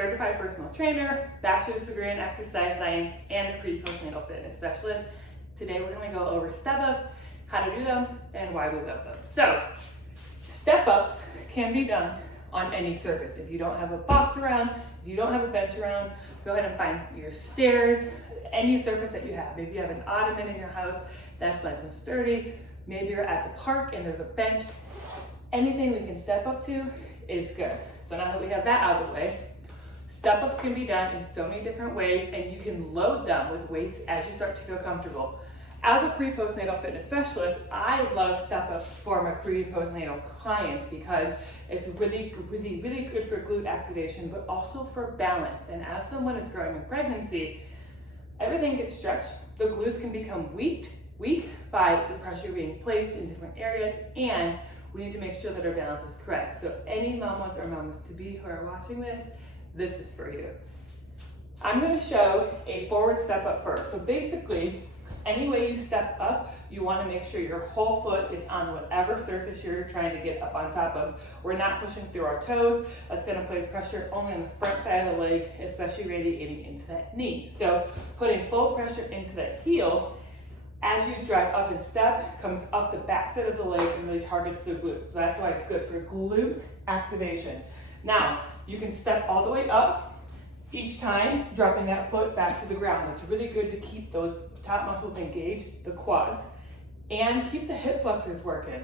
certified personal trainer, bachelor's degree in exercise science, and a pre-postnatal fitness specialist. Today we're going to go over step-ups, how to do them, and why we love them. So, step-ups can be done on any surface. If you don't have a box around, if you don't have a bench around, go ahead and find your stairs, any surface that you have. Maybe you have an ottoman in your house that's nice and sturdy. Maybe you're at the park and there's a bench. Anything we can step up to is good. So now that we have that out of the way, step-ups can be done in so many different ways, and you can load them with weights as you start to feel comfortable. As a pre-postnatal fitness specialist, I love step-ups for my pre-postnatal clients because it's really good for glute activation, but also for balance. And as someone is growing in pregnancy, everything gets stretched. The glutes can become weak by the pressure being placed in different areas, and we need to make sure that our balance is correct. So any mamas or mamas to be who are watching this is for you. I'm going to show a forward step up first. So basically, any way you step up, you want to make sure your whole foot is on whatever surface you're trying to get up on top of. We're not pushing through our toes. That's going to place pressure only on the front side of the leg, especially radiating into that knee. So putting full pressure into that heel as you drive up and step, comes up the back side of the leg and really targets the glute. So that's why it's good for glute activation. Now, you can step all the way up, each time dropping that foot back to the ground. It's really good to keep those top muscles engaged, the quads, and keep the hip flexors working.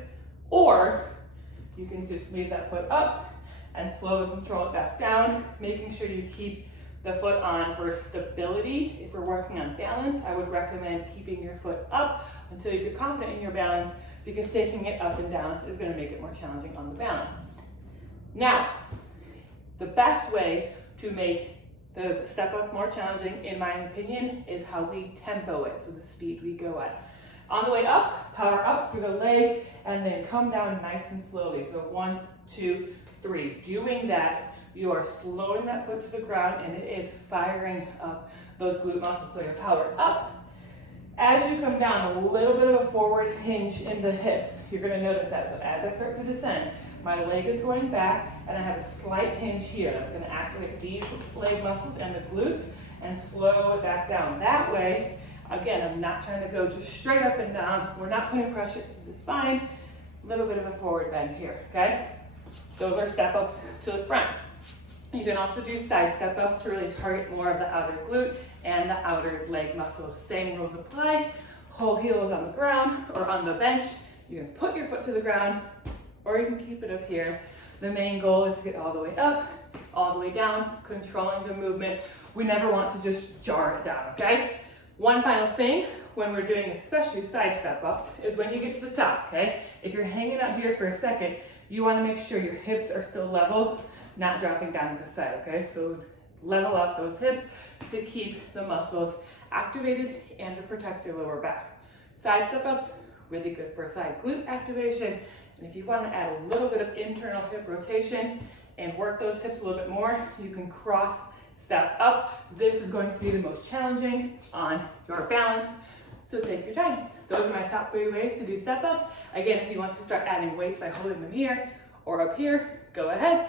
Or you can just leave that foot up and slowly control it back down, making sure you keep the foot on for stability. If we're working on balance, I would recommend keeping your foot up until you get confident in your balance, because taking it up and down is going to make it more challenging on the balance. Now, the best way to make the step up more challenging, in my opinion, is how we tempo it, so the speed we go at. On the way up, power up through the leg, and then come down nice and slowly. So 1, 2, 3. Doing that, you are slowing that foot to the ground, and it is firing up those glute muscles. So you're powered up. As you come down, a little bit of a forward hinge in the hips. You're going to notice that. So as I start to descend, my leg is going back, and I have a slight hinge here. That's going to activate these leg muscles and the glutes and slow it back down. That way, again, I'm not trying to go just straight up and down. We're not putting pressure to the spine. A little bit of a forward bend here, okay? Those are step-ups to the front. You can also do side step-ups to really target more of the outer glute and the outer leg muscles. Same rules apply. Whole heel is on the ground or on the bench. You can put your foot to the ground, or you can keep it up here. The main goal is to get all the way up, all the way down, controlling the movement. We never want to just jar it down, okay? One final thing when we're doing especially side step-ups is when you get to the top, okay? If you're hanging out here for a second, you want to make sure your hips are still level, not dropping down to the side, okay? So level up those hips to keep the muscles activated and to protect your lower back. Side step-ups, really good for side glute activation. And if you want to add a little bit of internal hip rotation and work those hips a little bit more, you can cross step up. This is going to be the most challenging on your balance, so take your time. Those are my top 3 ways to do step-ups. Again, if you want to start adding weights by holding them here or up here, go ahead.